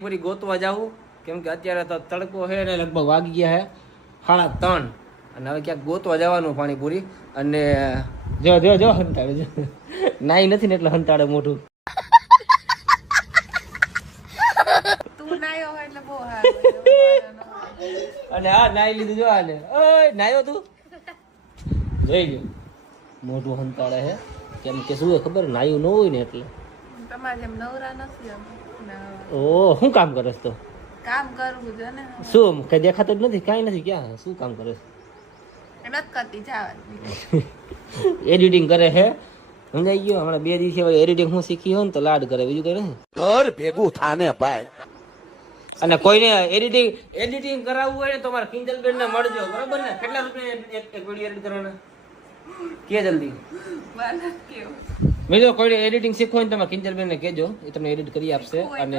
પૂરી ગોતવા જાવું કેમ કે અત્યારે તો તડકો છે ને લગભગ વાગી ગયા છે 3:30 અને હવે ક્યાંક ગોતવા જવાનું પાણીપુરી અને જો હંતાડે જો નાઈ નથી ને એટલે હંતાડે મોઢું તું નાયો હોય એટલે બહુ સારું અને હા નાઈ લીધું જો આને ઓય નાયો તું જોઈ ગયો મોઢું હંતાડે છે કેમ કે શું ખબર નાયું ન હોય ને એટલે તમારે જેમ નવરા નથી અમે. ઓ શું કામ કરસ તો કામ કરવું છે ને શું કઈ દેખાતું જ નથી કાંઈ નથી ક્યાં શું કામ કરે નથી કરતી જવા એડિટિંગ કરે છે સમજાઈ ગયો હમણાં 2 દિવસ એડિટિંગ હું શીખી હોય ને તો લાડ કરે બીજું કઈ નથી ઘર ભેગું થાને ભાઈ. અને કોઈને એડિટિંગ કરાવવું હોય ને તો મારા કિંજલબેન ને મળજો બરોબર ને કેટલા રૂપિયા એક વિડીયો એડિટ કરવાના કે જલ્દી બને કેવું બીજો કોઈ એડિટિંગ શીખવું હોય ને તમારે કિંજલબેન ને કહેજો એ તમને એડિટ કરી આપશે અને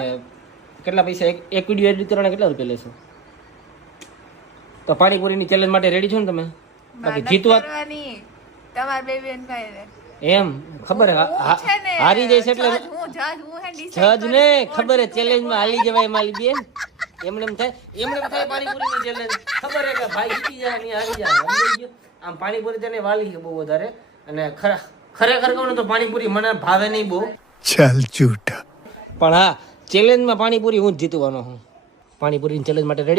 કેટલા પૈસા એક વિડીયો એડિટ કરવાના કેટલા રૂપિયા લેશો તો પાણીપુરીની ચેલેન્જ માટે રેડી છો ને તમે બાકી જીતવા કરવાની તમાર બેબી એન ભાઈ રે એમ ખબર હે હારી જઈશ એટલે હું હે જજ ને ખબર હે ચેલેન્જ માં હાલી જવાય મારી બેન એમને એમ થાય પાણીપુરીની ચેલેન્જ ખબર હે કે ભાઈ જીતી જાય ને હારી જાય સમજાઈ ગયો આમ પાણીપુરી તેને વાલી છે બહુ વધારે અને ખરેખર કહું ને તો પાણીપુરી મને ભાવે નહીં બહુ ચાલ ઝૂઠા. પણ હા ચેલેન્જમાં પાણીપુરી હું જ જીતવાનો હું પાણીપુરીની ચેલેન્જ માટે રેડી